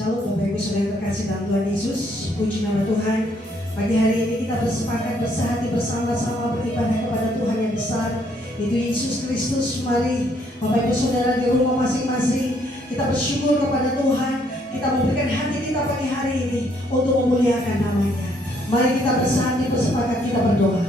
Shalom Bapak Ibu Saudara terkasih dalam Tuhan Yesus, puji nama Tuhan. Pagi hari ini kita bersepakat bersehati bersama-sama beribadah kepada Tuhan yang besar, itu Yesus Kristus. Mari Bapak Ibu Saudara di rumah masing-masing kita bersyukur kepada Tuhan. Kita memberikan hati kita pagi hari ini untuk memuliakan namanya. Mari kita bersehati bersepakat kita berdoa.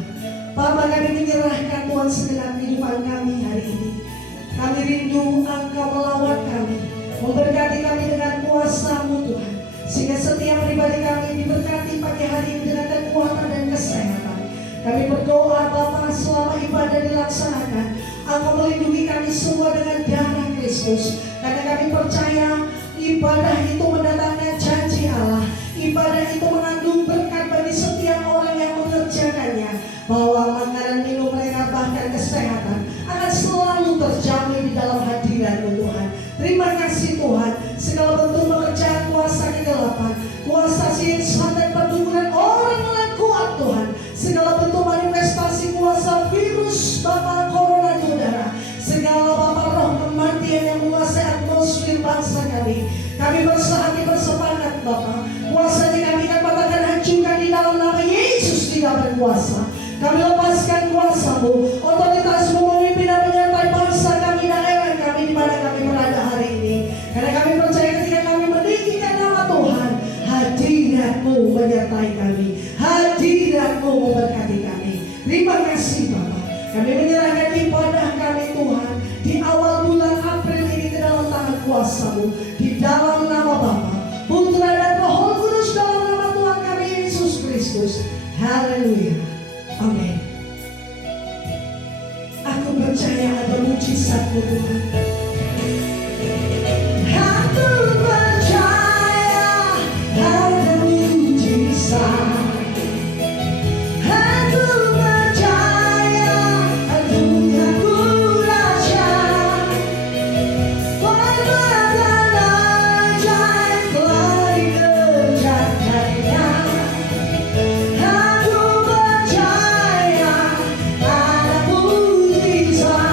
Bapa, kami menyerahkan Tuhan segenap kehidupan kami hari ini. Kami rindu Engkau melawat kami, memberkati kami dengan kuasa-Mu Tuhan, sehingga setiap pribadi kami diberkati pagi hari ini dengan kekuatan dan kesehatan. Kami berdoa Bapa, selama ibadah dilaksanakan, Engkau melindungi kami semua dengan darah Kristus, karena kami percaya ibadah itu mendatangkan janji Allah. Ibadah itu mengandung berkat bagi setiap orang yang mengerjakannya, bahwa makanan minum mereka bahkan kesehatan akan selalu terjamin di dalam hadirat-Mu Tuhan. Terima kasih Tuhan, segala bentuk pekerjaan kuasa kegelapan, kuasa siasat dan perdukunan orang-orang kuat Tuhan, segala bentuk manifestasi kuasa virus Bapak corona di udara, segala Bapak roh kematian yang menguasai atmosfer bangsa kami bersehati bersepakat Bapak, kuasa yang kami akan patahkan hancurkan di dalam nama Yesus tidak berkuasa. Kami lepaskan kuasa-Mu, otoritas-Mu memimpin dan menyertai bangsa kami, daerah kami di mana kami berada hari ini. Karena kami percaya ketika kami meninggikan nama Tuhan, hadirat-Mu menyertai kami, hadirat-Mu memberkati kami. Terima kasih Bapak. Kami menyerahkan ibadah kami Tuhan di awal bulan April ini ke dalam tangan kuasa-Mu, di dalam nama Bapa, Putra dan Roh Kudus, dalam nama Tuhan kami Yesus Kristus. Haleluya. Amin. Aku percaya ada mujizat-Mu Tuhan. Aku percaya ada mujizat. Aku percaya Tuhanku dahsyat. Perbuatan ajaib telah dikerjakannya. Aku percaya ada mujizat.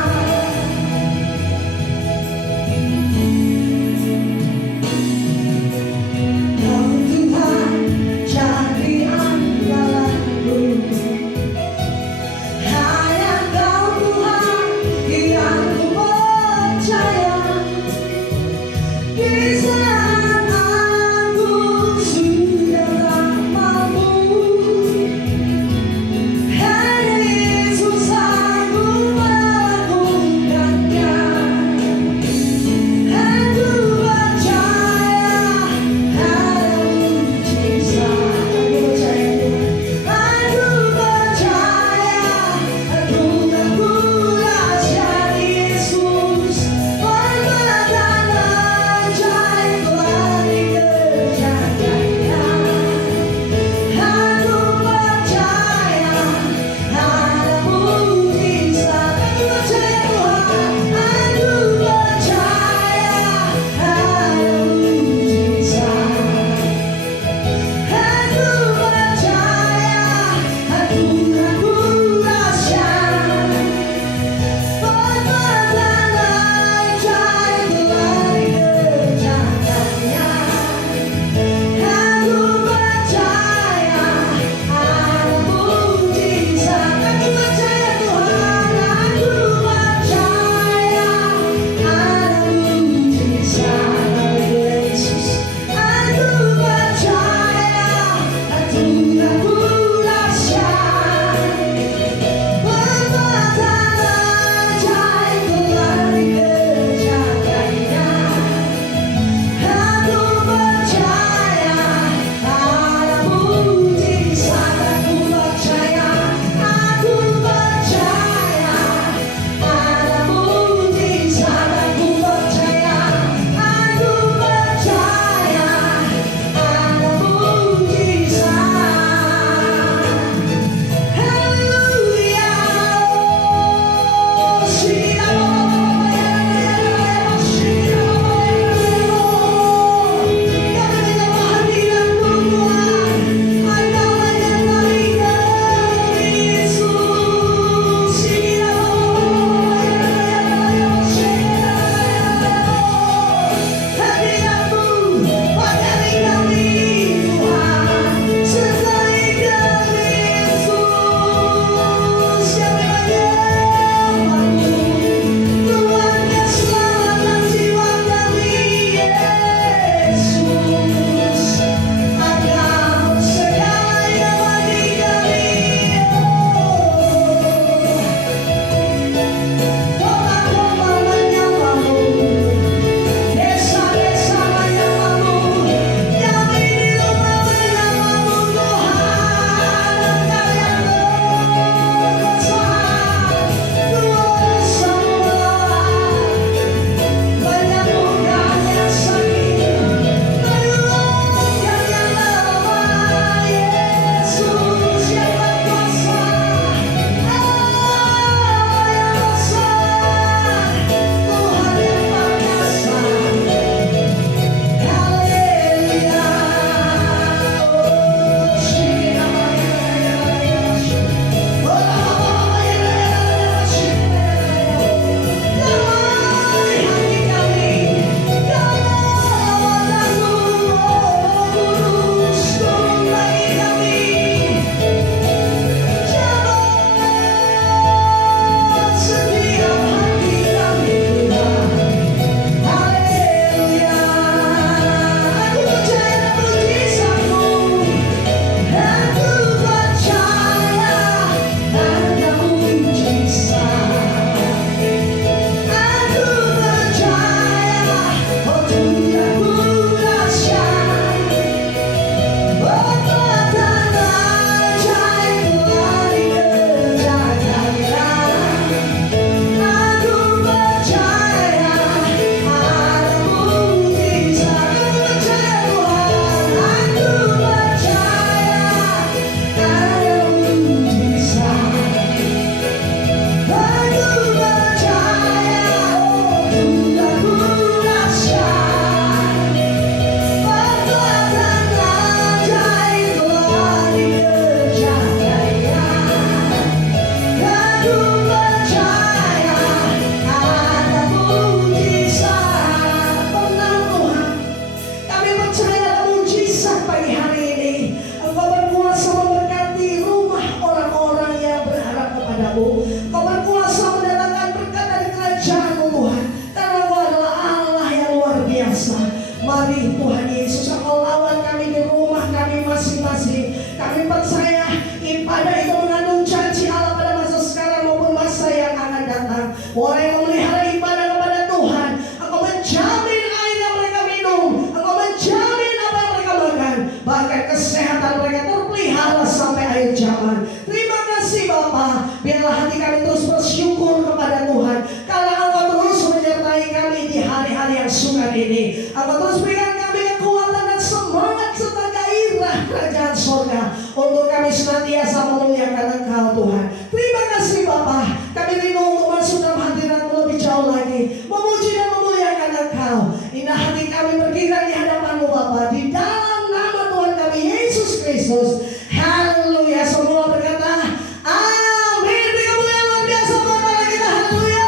biasa. Mari Tuhan Yesus, Engkau lawan kami di rumah kami masing-masing. Kami percaya ibadah itu mengandung janji Allah pada masa sekarang maupun masa yang akan datang. Orang yang memelihara ibadah kepada Tuhan, Engkau menjamin air yang mereka minum, Engkau menjamin apa yang mereka makan, bahkan kesehatan mereka terpelihara sampai akhir zaman. Terima kasih Bapa, biarlah hati kami terus bersyukur kepada Tuhan karena Engkau terus menyertai kami di hari-hari yang sukar ini. Engkau terus berikan kami kekuatan dan semangat serta gairah kerajaan surga untuk kami senantiasa memuliakan Engkau Tuhan. Terima kasih Bapa, kami rindu untuk masuk dalam hadirat-Mu lebih jauh lagi, memuji dan memuliakan Engkau. Indah hati kami berkira di hadapan-Mu Bapa, di dalam nama Tuhan kami Yesus Kristus. Haleluya. Semua berkata amin. Beri kemuliaan luar biasa buat Allah kita. Haleluya.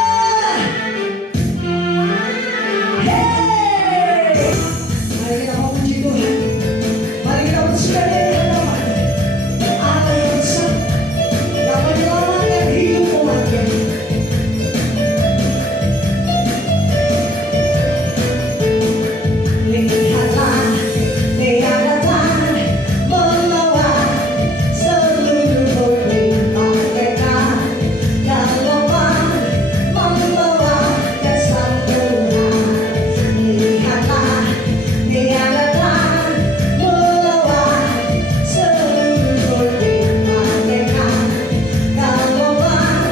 Hey, mari kita memuji Tuhan. Mari kita bersukaria di hadapan-Nya. Allah yang besar, yang menyelamatkan hidup umat-Nya. Lihatlah, Dia datang membawa seluruh limpah mereka, Galauan membawa kesembuhan. Lihatlah, Dia datang membawa seluruh limpah mereka, Galauan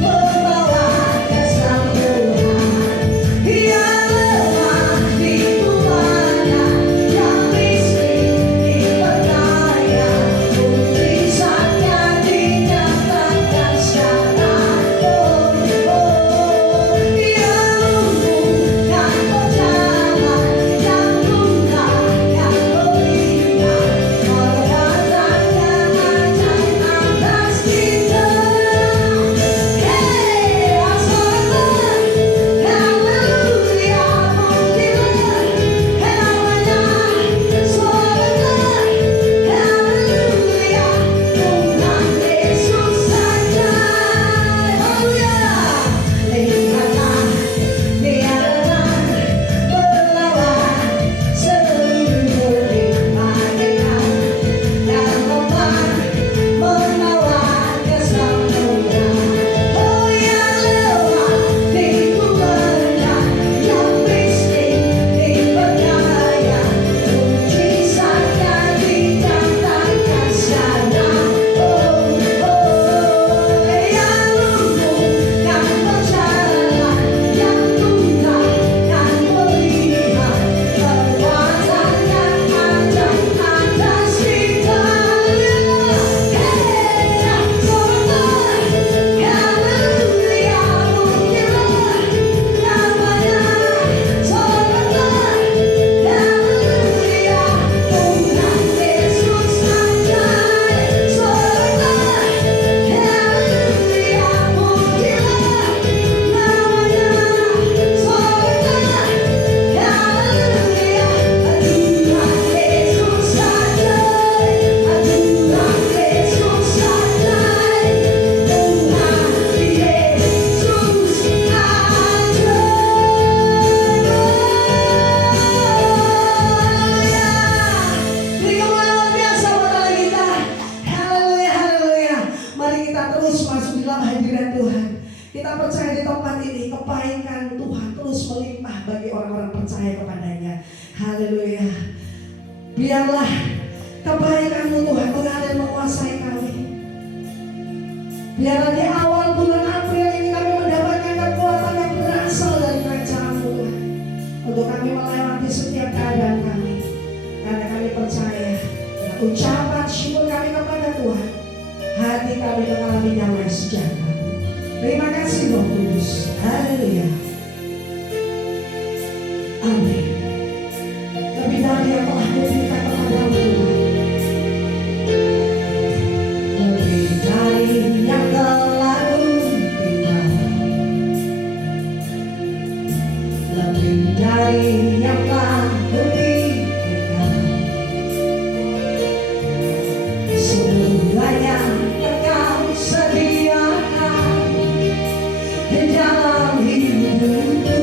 membawa kesembuhan. Dia lemah dibuatnya, yang miskin diperkaya, mujizatnya dinyatakan secara Dia lumpuhkan berjalan, yang buta yang melihat, perbuatannya ajaib atas kita. Hey, asalkan haleluya, pujilah namanya, soalkan haleluya, Tuhan Yesus saja. Haleluya. Lihatlah, Dia datang membawa seluruh limpah mereka, Galauan membawa kesembuhan. Oh, yang lemah dibuatnya, yang miskin diperkaya, mujizatnya dinyatakan secara yang lumpuhkan berjalan, yang buta yang melihat, perbuatannya ajaib atas kita. Haleluya, pujilah namanya, soalkan haleluya, Tuhan Yesus saja. Soalkan haleluya, pujilah namanya, soalkan haleluya, Tuhan Yesus saja. Tuhan Yesus saja. Tuhan Yesus saja. Beri kemuliaan luar biasa buat Allah kita. Haleluya, haleluya. Mari kita terus masuk di dalam hadirat Tuhan. Kita percaya di tempat ini kebaikan Tuhan terus melimpah bagi orang-orang percaya kepadanya. Haleluya. Biarlah kebaikan-Mu Tuhan mengalir menguasai kami. Biarlah di awal bulan April ini kami mendapatkan kekuatan yang berasal dari kerajaan-Mu Tuhan, untuk kami melewati setiap keadaan kami. Karena kami percaya dengan ucapan syukur kami kepada Tuhan, hati kami mengalami damai sejahtera. Terima kasih Roh Kudus. Haleluya. Amin. Lebih dari yang telah diberikan kepadamu Tuhan, lebih dari yang telah diberikan, lebih dari yang telah diberikan, semuanya Engkau sediakan di dalam hidupku.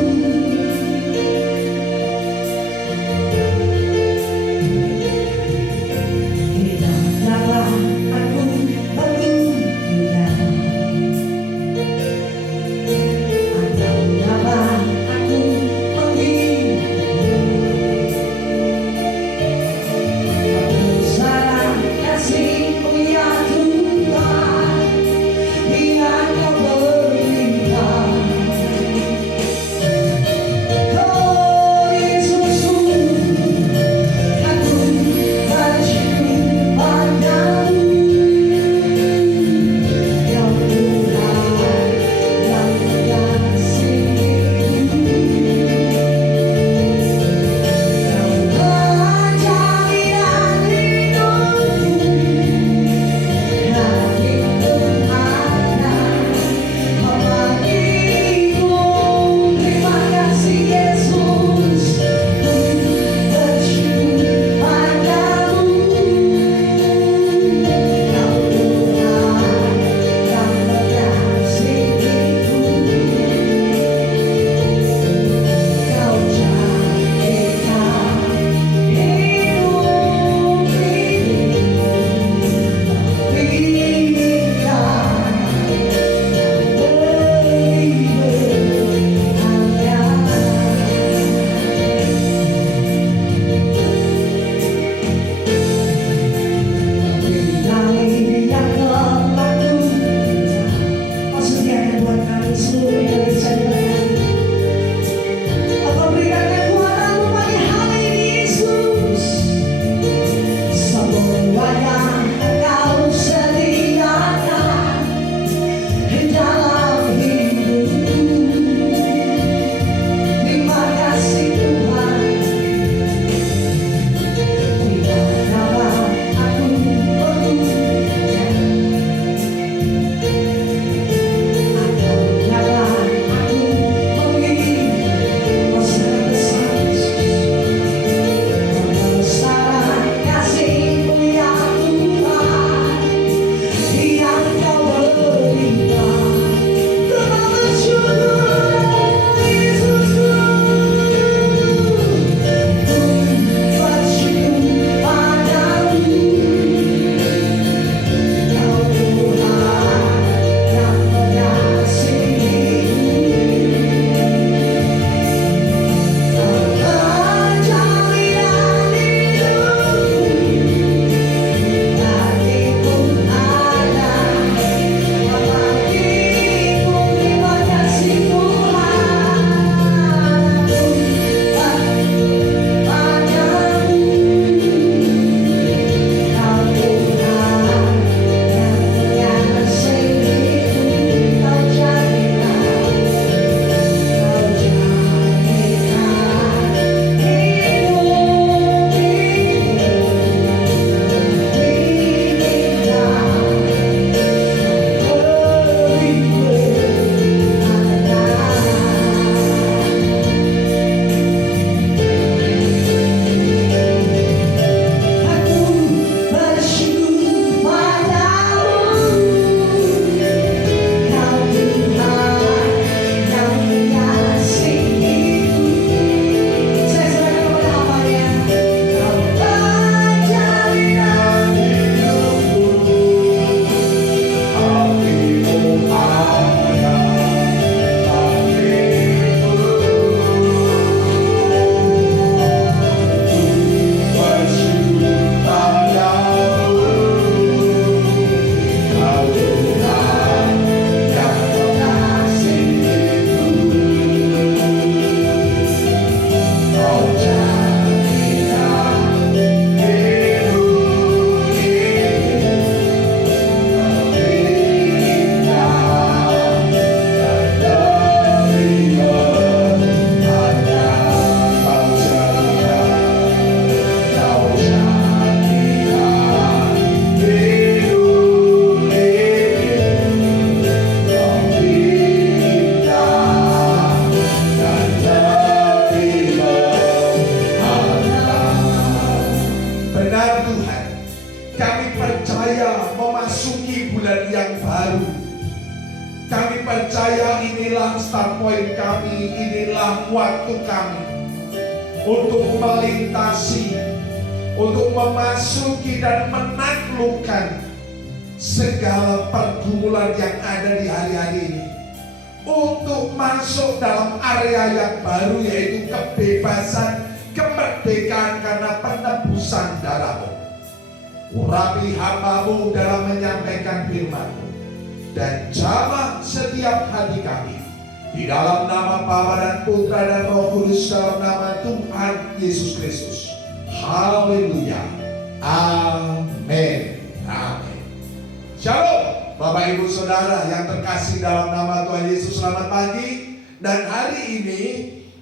start point kami, inilah waktu kami untuk melintasi, untuk memasuki dan menaklukkan segala pergumulan yang ada di hari-hari ini, untuk masuk dalam area yang baru, yaitu kebebasan, kemerdekaan karena penebusan darah-Mu. Urapi hamba-Mu dalam menyampaikan firman-Mu, dan jamah setiap hati kami di dalam nama Bapa dan Putra dan Roh Kudus, dalam nama Tuhan Yesus Kristus. Haleluya. Amin. Amin. Shalom Bapak Ibu Saudara yang terkasih dalam nama Tuhan Yesus, selamat pagi. Dan hari ini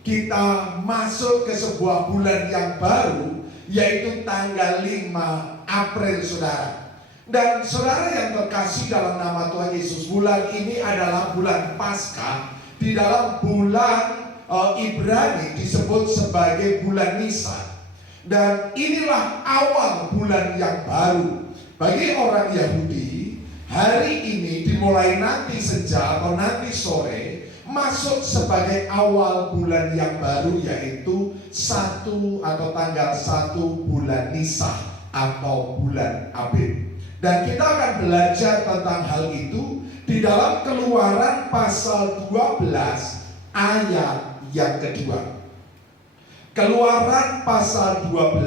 kita masuk ke sebuah bulan yang baru, yaitu tanggal 5 April Saudara. Dan saudara yang terkasih dalam nama Tuhan Yesus, bulan ini adalah bulan Paskah. Di dalam bulan Ibrani disebut sebagai bulan Nisan. Dan inilah awal bulan yang baru bagi orang Yahudi. Hari ini dimulai nanti senja atau nanti sore masuk sebagai awal bulan yang baru, yaitu 1 atau tanggal 1 bulan Nisan atau bulan Abib. Dan kita akan belajar tentang hal itu di dalam Keluaran pasal 12 ayat yang kedua. Keluaran pasal 12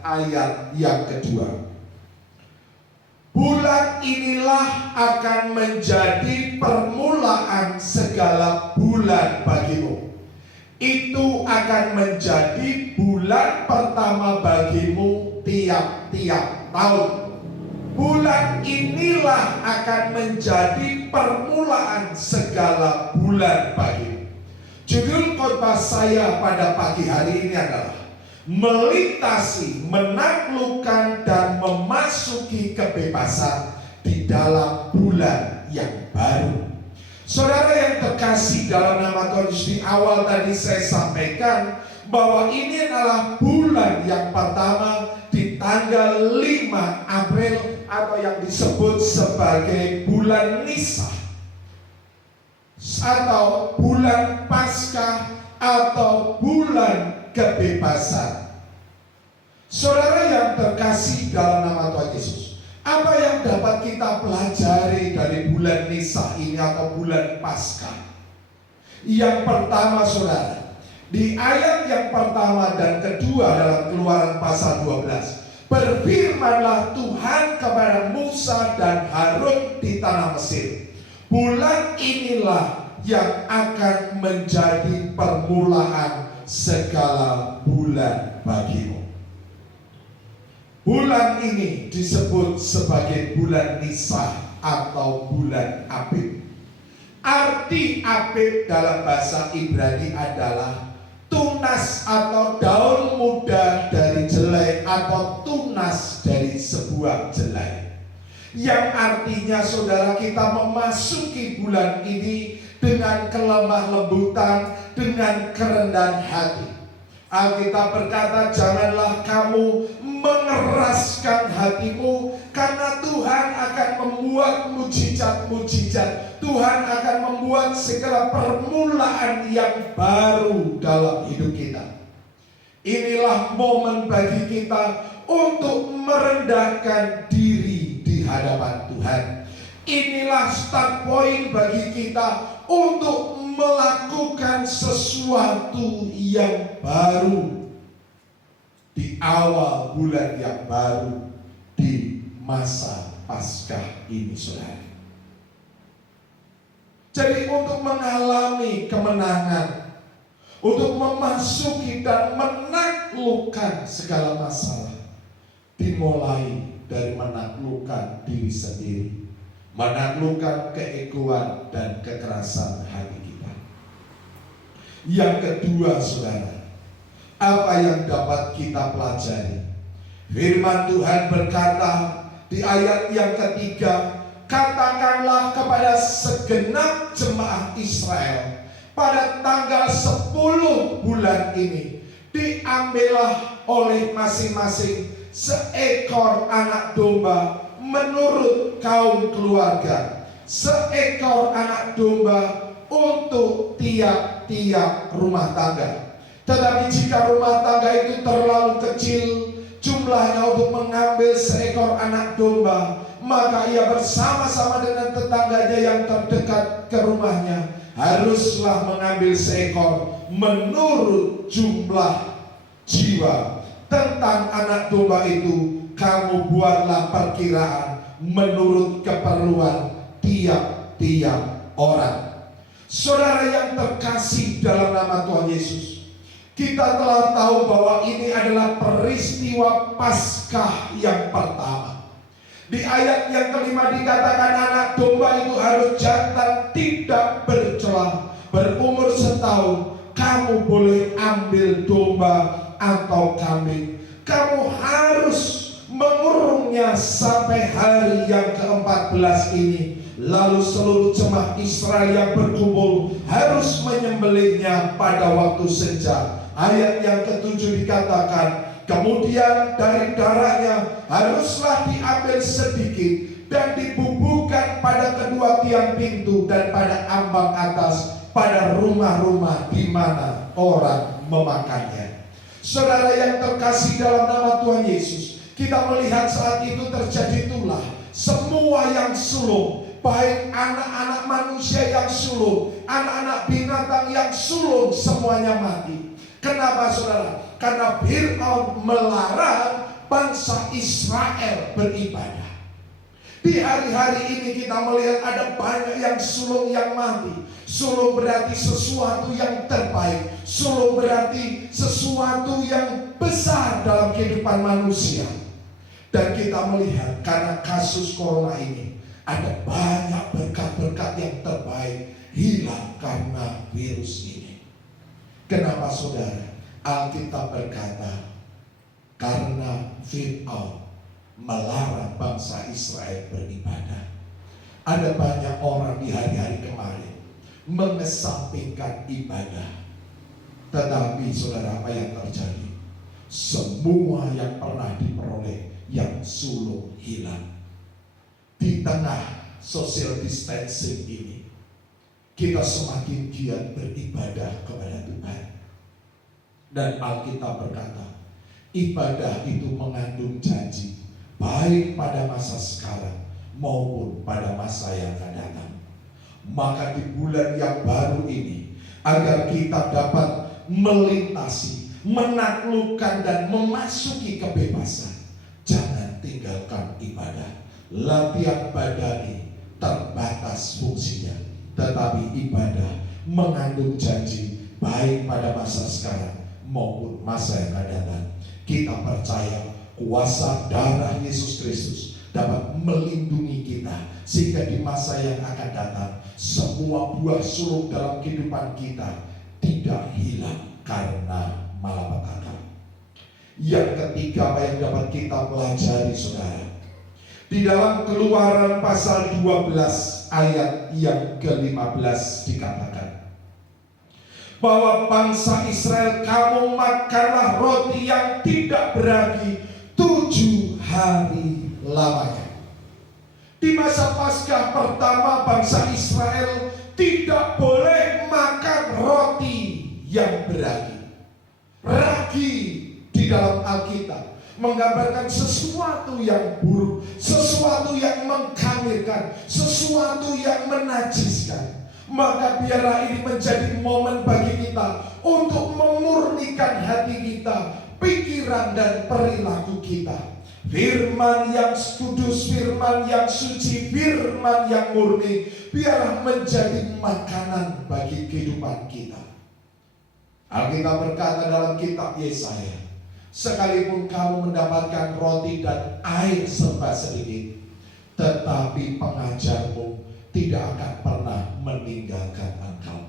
ayat yang kedua. Bulan inilah akan menjadi permulaan segala bulan bagimu. Itu akan menjadi bulan pertama bagimu tiap-tiap tahun. Bulan inilah akan menjadi permulaan segala bulan bagimu. Judul khotbah saya pada pagi hari ini adalah melintasi, menaklukkan dan memasuki kebebasan di dalam bulan yang baru. Saudara yang terkasih dalam nama Tuhan Yesus, di awal tadi saya sampaikan bahwa ini adalah bulan yang pertama di tanggal 5 April atau yang disebut sebagai bulan Nisan atau bulan Paskah atau bulan kebebasan. Saudara yang terkasih dalam nama Tuhan Yesus, apa yang dapat kita pelajari dari bulan Nisan ini atau bulan Paskah? Yang pertama saudara, di ayat yang pertama dan kedua dalam Keluaran pasal 12, berfirmanlah Tuhan kepada Musa dan Harun di tanah Mesir, bulan inilah yang akan menjadi permulaan segala bulan bagimu. Bulan ini disebut sebagai bulan Nisan atau bulan Abib. Arti Abib dalam bahasa Ibrani adalah tunas atau daun muda dari jelai atau tunas dari sebuah jelai. Yang artinya saudara, kita memasuki bulan ini dengan kelemah lembutan, dengan kerendahan hati. Alkitab berkata, janganlah kamu mengeraskan hatimu, karena Tuhan akan membuat mujizat-mujizat. Tuhan akan membuat segala permulaan yang baru dalam hidup kita. Inilah momen bagi kita untuk merendahkan diri di hadapan Tuhan. Inilah start point bagi kita untuk melakukan sesuatu yang baru di awal bulan yang baru di masa Paskah ini, saudara. Jadi untuk mengalami kemenangan, untuk memasuki dan menaklukkan segala masalah, dimulai dari menaklukkan diri sendiri, menaklukkan keegoan dan kekerasan hati kita. Yang kedua saudara, apa yang dapat kita pelajari? Firman Tuhan berkata di ayat yang ketiga, katakanlah kepada segenap jemaat Israel, pada tanggal 10 bulan ini, diambillah oleh masing-masing seekor anak domba menurut kaum keluarga, seekor anak domba untuk tiap-tiap rumah tangga. Tetapi jika rumah tangga itu terlalu kecil jumlahnya untuk mengambil seekor anak domba, maka ia bersama-sama dengan tetangganya yang terdekat ke rumahnya haruslah mengambil seekor menurut jumlah jiwa. Tentang anak domba itu kamu buatlah perkiraan menurut keperluan tiap-tiap orang. Saudara yang terkasih dalam nama Tuhan Yesus, kita telah tahu bahwa ini adalah peristiwa Paskah yang pertama. Di ayat yang kelima dikatakan anak domba itu harus jantan tidak bercela, berumur setahun. Kamu boleh ambil domba atau kambing. Kamu harus mengurungnya sampai hari yang ke-14 ini. Lalu seluruh jemaat Israel yang berkumpul harus menyembelihnya pada waktu senja. Ayat yang ke-7 dikatakan, kemudian dari darahnya haruslah diambil sedikit dan dibubuhkan pada kedua tiang pintu dan pada ambang atas, pada rumah-rumah di mana orang memakannya. Saudara yang terkasih dalam nama Tuhan Yesus, kita melihat saat itu terjadi itulah semua yang sulung, baik anak-anak manusia yang sulung, anak-anak binatang yang sulung, semuanya mati. Kenapa saudara? Karena Fir'aun melarang bangsa Israel beribadah. Di hari-hari ini kita melihat ada banyak yang sulung yang mati. Sulung berarti sesuatu yang terbaik. Sulung berarti sesuatu yang besar dalam kehidupan manusia. Dan kita melihat karena kasus corona ini, ada banyak berkat-berkat yang terbaik hilang karena virus ini. Kenapa saudara? Alkitab berkata, karena Fir'aun melarang bangsa Israel beribadah. Ada banyak orang di hari-hari kemarin mengesampingkan ibadah. Tetapi saudara, apa yang terjadi? Semua yang pernah diperoleh yang sulung hilang. Di tengah social distancing ini, kita semakin giat beribadah kepada Tuhan. Dan Alkitab berkata, ibadah itu mengandung janji, baik pada masa sekarang maupun pada masa yang akan datang. Maka di bulan yang baru ini, agar kita dapat melintasi, menaklukkan dan memasuki kebebasan, jangan tinggalkan ibadah. Latihan badani terbatas fungsinya, tetapi ibadah mengandung janji baik pada masa sekarang maupun masa yang akan datang. Kita percaya kuasa darah Yesus Kristus dapat melindungi kita, sehingga di masa yang akan datang semua buah sulung dalam kehidupan kita tidak hilang karena malapetaka. Yang ketiga, apa yang dapat kita pelajari saudara? Di dalam Keluaran pasal 12 ayat yang ke-15 dikatakan bahwa bangsa Israel, kamu makanlah roti yang tidak beragi 7 hari lamanya. Di masa Paskah pertama, bangsa Israel tidak boleh makan roti yang beragi. Ragi di dalam Alkitab menggambarkan sesuatu yang buruk, sesuatu yang mengkafirkan, sesuatu yang menajiskan. Maka biarlah ini menjadi momen bagi kita untuk memurnikan hati kita, pikiran dan perilaku kita. Firman yang kudus, firman yang suci, firman yang murni, biarlah menjadi makanan bagi kehidupan kita. Alkitab berkata dalam kitab Yesaya, sekalipun kamu mendapatkan roti dan air serba sedikit, tetapi pengajarmu tidak akan pernah meninggalkan engkau.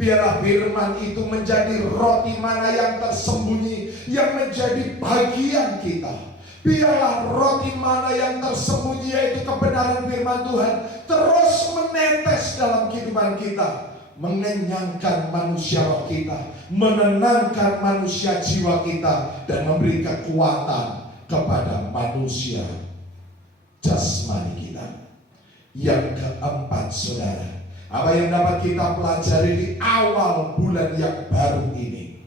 Biarlah firman itu menjadi roti mana yang tersembunyi, yang menjadi bagian kita. Biarlah roti mana yang tersembunyi, yaitu kebenaran firman Tuhan, terus menetes dalam kehidupan kita, mengenyangkan manusia roh kita, menenangkan manusia jiwa kita, dan memberi kekuatan kepada manusia jasmani kita. Yang keempat saudara, Apa yang dapat kita pelajari di awal bulan yang baru ini?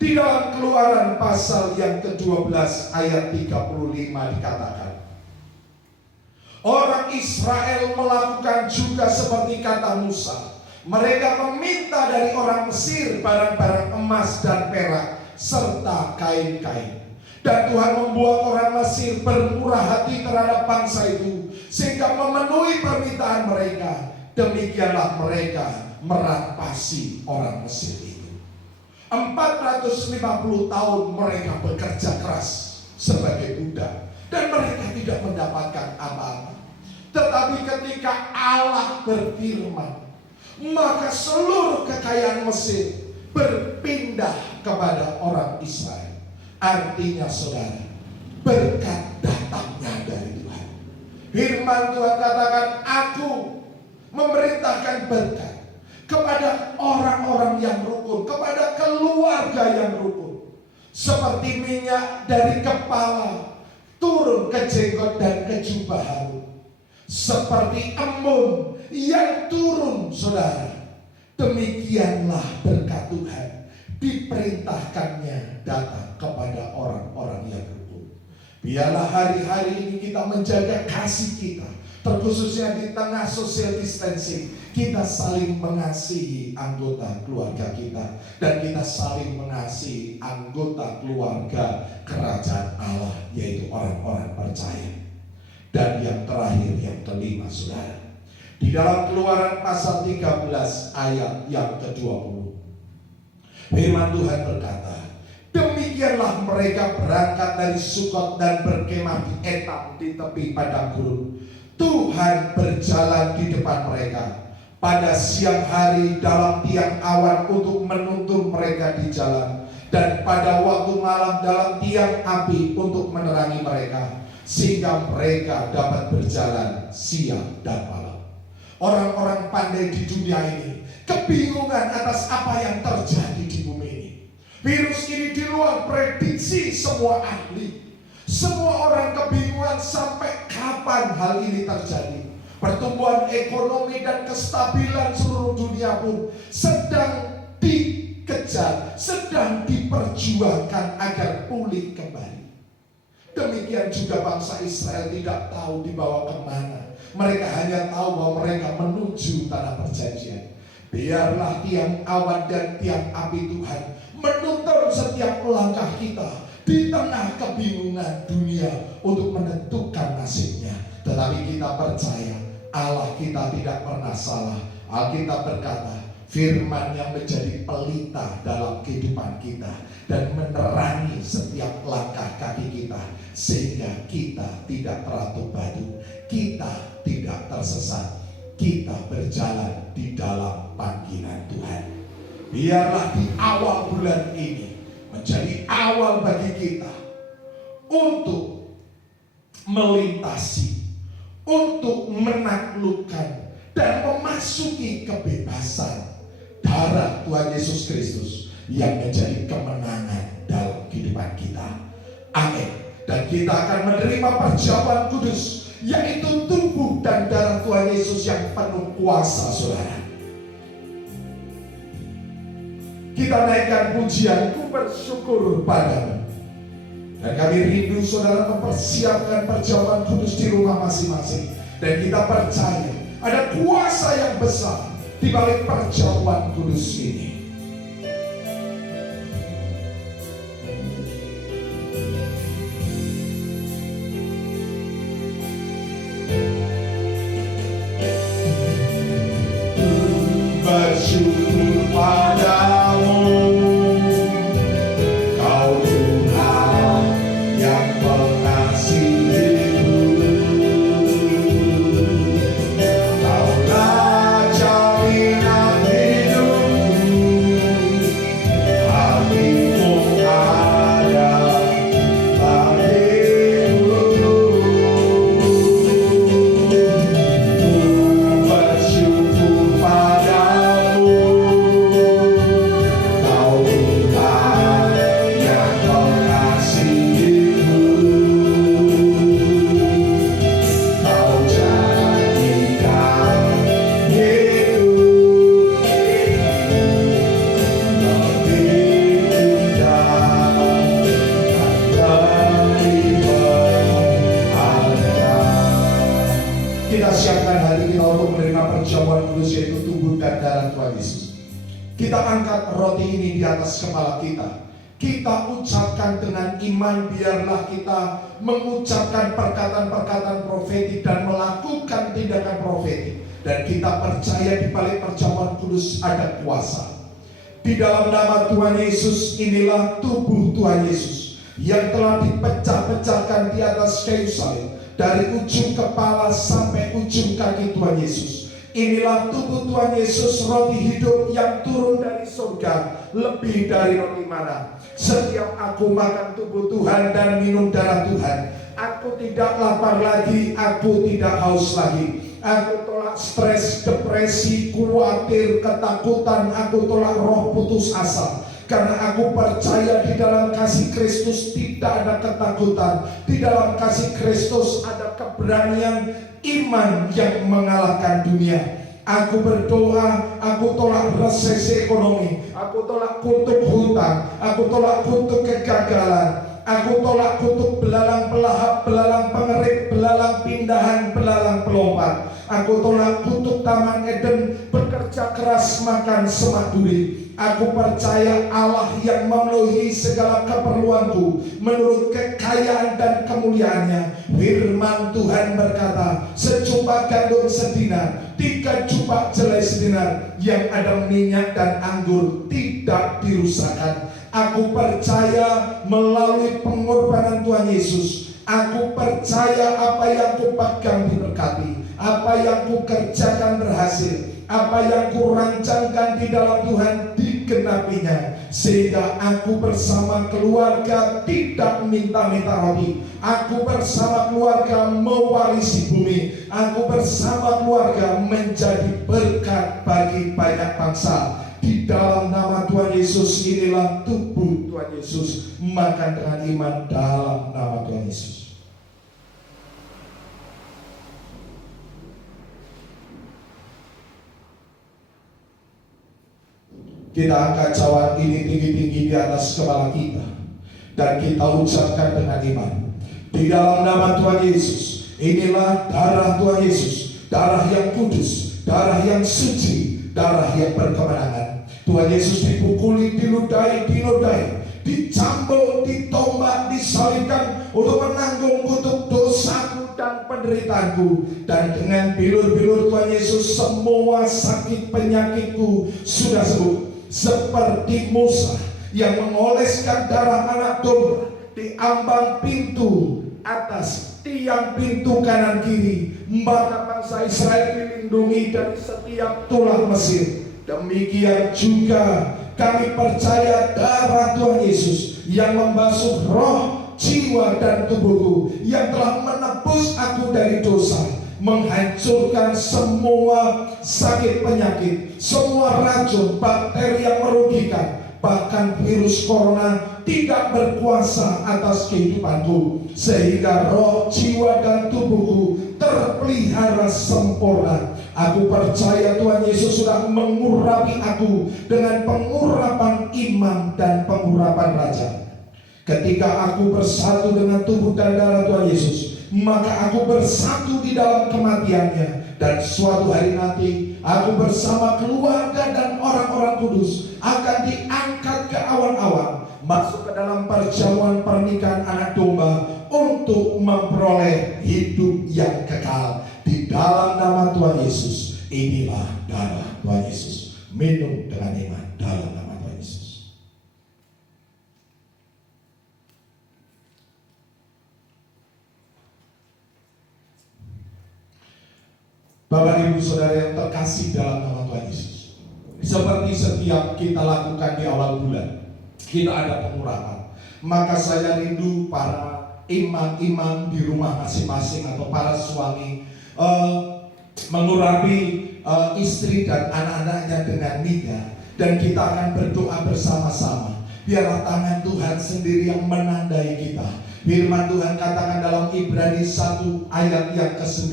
Di dalam Keluaran pasal yang ke-12 ayat 35 dikatakan, orang Israel melakukan juga seperti kata Musa. Mereka meminta dari orang Mesir barang-barang emas dan perak serta kain-kain. Dan Tuhan membuat orang Mesir bermurah hati terhadap bangsa itu, sehingga memenuhi permintaan mereka. Demikianlah mereka merampasi orang Mesir itu. 450 tahun mereka bekerja keras sebagai budak, dan mereka tidak mendapatkan apa-apa. Tetapi ketika Allah berfirman, maka seluruh kekayaan Mesir berpindah kepada orang Israel. Artinya saudara, berkat datangnya dari Tuhan. Firman Tuhan katakan, aku memerintahkan berkat kepada orang-orang yang rukun, kepada keluarga yang rukun. Seperti minyak dari kepala turun ke jenggot dan ke jubah Harun. Seperti embun yang turun, saudara. Demikianlah berkat Tuhan diperintahkannya datang kepada orang-orang yang rukun. Biarlah hari-hari ini kita menjaga kasih kita, terkhususnya di tengah social distancing. Kita saling mengasihi anggota keluarga kita, dan kita saling mengasihi anggota keluarga kerajaan Allah, yaitu orang-orang percaya. Dan yang terakhir, yang kelima, saudara, di dalam Keluaran pasal 13 ayat yang ke-20, firman Tuhan berkata, demikianlah mereka berangkat dari Sukot dan berkemah di Etam di tepi padang gurun. Tuhan berjalan di depan mereka pada siang hari dalam tiang awan untuk menuntun mereka di jalan, dan pada waktu malam dalam tiang api untuk menerangi mereka, sehingga mereka dapat berjalan siang dan malam. Orang-orang pandai di dunia ini kebingungan atas apa yang terjadi di bumi ini. Virus ini di luar prediksi semua ahli. Semua orang kebingungan sampai kapan hal ini terjadi. Pertumbuhan ekonomi dan kestabilan seluruh dunia pun sedang dikejar, sedang diperjuangkan agar pulih kembali. Demikian juga bangsa Israel tidak tahu dibawa kemana. Mereka hanya tahu bahwa mereka menuju tanah perjanjian. Biarlah tiang awan dan tiang api Tuhan menuntun setiap langkah kita di tengah kebingungan dunia untuk menentukan nasibnya. Tetapi kita percaya Allah kita tidak pernah salah. Alkitab berkata, firman yang menjadi pelita dalam kehidupan kita dan menerangi setiap langkah kaki kita, sehingga kita tidak teratup batu, kita tidak tersesat, kita berjalan di dalam panggilan Tuhan. Biarlah di awal bulan ini menjadi awal bagi kita untuk melintasi, untuk menaklukkan dan memasuki kebebasan darah Tuhan Yesus Kristus yang menjadi kemenangan dalam kehidupan kita. Amin. Dan kita akan menerima perjamuan kudus, yaitu tubuh dan darah Tuhan Yesus yang penuh kuasa, saudara. Kita naikkan pujian, ku bersyukur padamu. Dan kami rindu saudara mempersiapkan perjamuan kudus di rumah masing-masing. Dan kita percaya ada kuasa yang besar di balik perjamuan kudus ini. Bersyukur padamu, Kau Tuhan yang mengasihiku. Kaulah jaminan hidupku, hatimu ada bagiku. Bersyukur padamu, Kita angkat roti ini di atas kepala kita. Kita ucapkan dengan iman, biarlah kita mengucapkan perkataan-perkataan profetik dan melakukan tindakan profetik. Dan kita percaya di balik perjamuan kudus ada kuasa. Di dalam nama Tuhan Yesus, inilah tubuh Tuhan Yesus yang telah dipecah-pecahkan di atas kayu salib, dari ujung kepala sampai ujung kaki Tuhan Yesus. Inilah tubuh Tuhan Yesus, roti hidup yang turun dari surga, lebih dari roti mana. Setiap aku makan tubuh Tuhan dan minum darah Tuhan, aku tidak lapar lagi, aku tidak haus lagi. Aku tolak stres, depresi, khawatir, ketakutan. Aku tolak roh putus asa. Karena aku percaya di dalam kasih Kristus tidak ada ketakutan. Di dalam kasih Kristus ada keberanian iman yang mengalahkan dunia. Aku berdoa, aku tolak resesi ekonomi, aku tolak kutuk hutang, aku tolak kutuk kegagalan, aku tolak kutuk belalang pelahap, belalang pengerik, belalang pindahan, belalang pelompat. Aku tolak kutuk Taman Eden, bekerja keras makan semak duri. Aku percaya Allah yang memenuhi segala keperluanku menurut kekayaan dan kemuliaannya. Firman Tuhan berkata, secupak gandum sedinar, 3 cupak jelai sedinar, yang ada minyak dan anggur tidak dirusakkan. Aku percaya melalui pengorbanan Tuhan Yesus, aku percaya apa yang ku pegang diberkati, apa yang ku kerjakan berhasil, apa yang ku rancangkan di dalam Tuhan digenapinya. Sehingga aku bersama keluarga tidak minta-minta roti. Aku bersama keluarga mewarisi bumi. Aku bersama keluarga menjadi berkat bagi banyak bangsa. Di dalam nama Tuhan Yesus, inilah tubuh Tuhan Yesus. Makan dengan iman dalam nama Tuhan Yesus. Kita angkat cawan ini tinggi-tinggi di atas kepala kita, dan kita ucapkan dengan iman. Di dalam nama Tuhan Yesus, inilah darah Tuhan Yesus, darah yang kudus, darah yang suci, darah yang berkemenangan. Tuhan Yesus dipukuli, diludahi, dinodai, dicambuk, ditombak, disalibkan untuk menanggung kutuk dosaku dan penderitaanku. Dan dengan bilur-bilur Tuhan Yesus, semua sakit penyakitku sudah sembuh. Seperti Musa yang mengoleskan darah anak domba di ambang pintu atas tiang pintu kanan kiri, maka bangsa Israel dilindungi dari setiap tulah Mesir. Demikian juga kami percaya darah Tuhan Yesus yang membasuh roh, jiwa dan tubuhku, yang telah menebus aku dari dosa, menghancurkan semua sakit penyakit, semua racun, bakteri yang merugikan, bahkan virus corona tidak berkuasa atas kehidupanku, sehingga roh, jiwa dan tubuhku terpelihara sempurna. Aku percaya Tuhan Yesus sudah mengurapi aku dengan pengurapan iman dan pengurapan raja. Ketika aku bersatu dengan tubuh dan darah Tuhan Yesus, maka aku bersatu di dalam kematiannya. Dan suatu hari nanti aku bersama keluarga dan orang-orang kudus akan diangkat ke awan-awan, masuk ke dalam perjamuan pernikahan anak domba untuk memperoleh hidup yang kekal. Di dalam nama Tuhan Yesus, inilah darah Tuhan Yesus. Minum dengan iman dalam nama Tuhan Yesus. Bapak Ibu Saudara yang terkasih dalam nama Tuhan Yesus, seperti setiap kita lakukan di awal bulan, kita ada pengurapan. Maka saya rindu para imam-imam di rumah masing-masing atau para suami mengurapi istri dan anak-anaknya dengan minyak, dan kita akan berdoa bersama-sama. Biarlah tangan Tuhan sendiri yang menandai kita. Firman Tuhan katakan dalam Ibrani 1 ayat yang ke-9,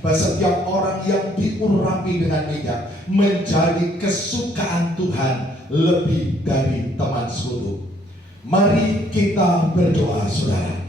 bahwa setiap orang yang diurapi dengan minyak menjadi kesukaan Tuhan lebih dari teman sekutu. Mari kita berdoa, saudara.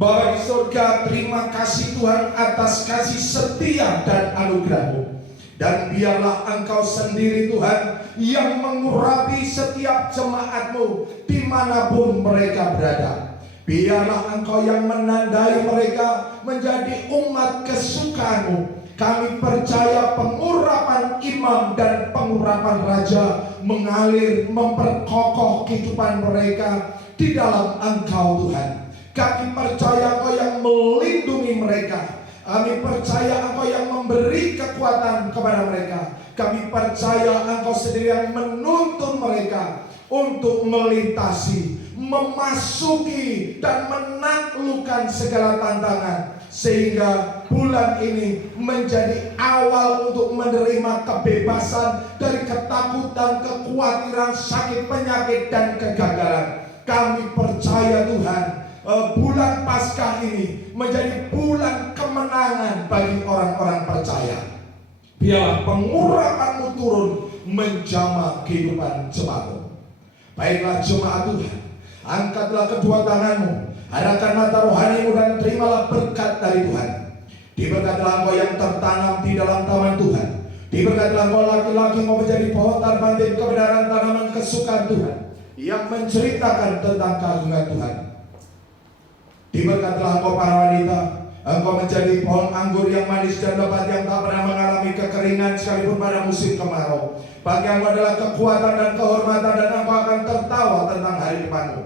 Bapa di surga, terima kasih Tuhan atas kasih setia dan anugerah-Mu. Dan biarlah Engkau sendiri Tuhan yang mengurapi setiap jemaat-Mu dimanapun mereka berada. Biarlah Engkau yang menandai mereka menjadi umat kesukaan-Mu. Kami percaya pengurapan imam dan pengurapan raja mengalir memperkokoh kehidupan mereka di dalam Engkau Tuhan. Kami percaya Engkau yang melindungi mereka. Kami percaya Engkau yang memberi kekuatan kepada mereka. Kami percaya Engkau sendiri yang menuntun mereka untuk melintasi, memasuki dan menaklukkan segala tantangan, sehingga bulan ini menjadi awal untuk menerima kebebasan dari ketakutan, kekhawatiran, sakit, penyakit, dan kegagalan. Kami percaya Tuhan, bulan Paskah ini menjadi bulan kemenangan bagi orang-orang percaya. Biarlah pengurapan-Mu turun menjamah kehidupan jemaat-Mu. Baiklah jemaat Tuhan, angkatlah kedua tangan-Mu, arahkan mata rohani-Mu dan terimalah berkat dari Tuhan. Diberkatilah engkau yang tertanam di dalam taman Tuhan. Diberkatilah engkau laki-laki mau menjadi pohon terbanting kebenaran tanaman kesukaan Tuhan, yang menceritakan tentang keagungan Tuhan. Diberkatilah engkau para wanita, engkau menjadi pohon anggur yang manis dan lebat yang tak pernah mengalami kekeringan sekalipun pada musim kemarau. Bagi engkau adalah kekuatan dan kehormatan, dan engkau akan tertawa tentang hari depanmu.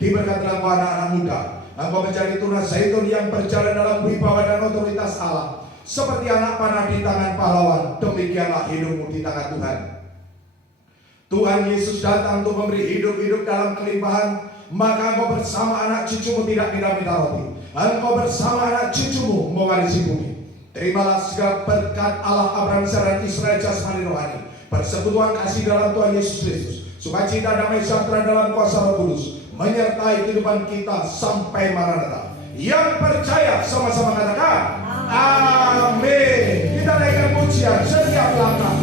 Diberkatilah engkau anak-anak muda, engkau menjadi tunas zaitun yang berjalan dalam wibawa dan otoritas Allah. Seperti anak panah di tangan pahlawan, demikianlah hidupmu di tangan Tuhan. Tuhan Yesus datang untuk memberi hidup-hidup dalam kelimpahan. Maka engkau bersama anak cucumu tidak minta-minta roti. Engkau bersama anak cucumu mewarisi bumi. Terimalah segala berkat Allah Abraham, Sarah, dan Israel jasmani rohani, persekutuan kasih dalam Tuhan Yesus Kristus, sukacita damai sejahtera dalam kuasa Roh Kudus menyertai kehidupan kita sampai Maranatha. Yang percaya sama-sama katakan amin. Kita naikkan pujian setiap langkah.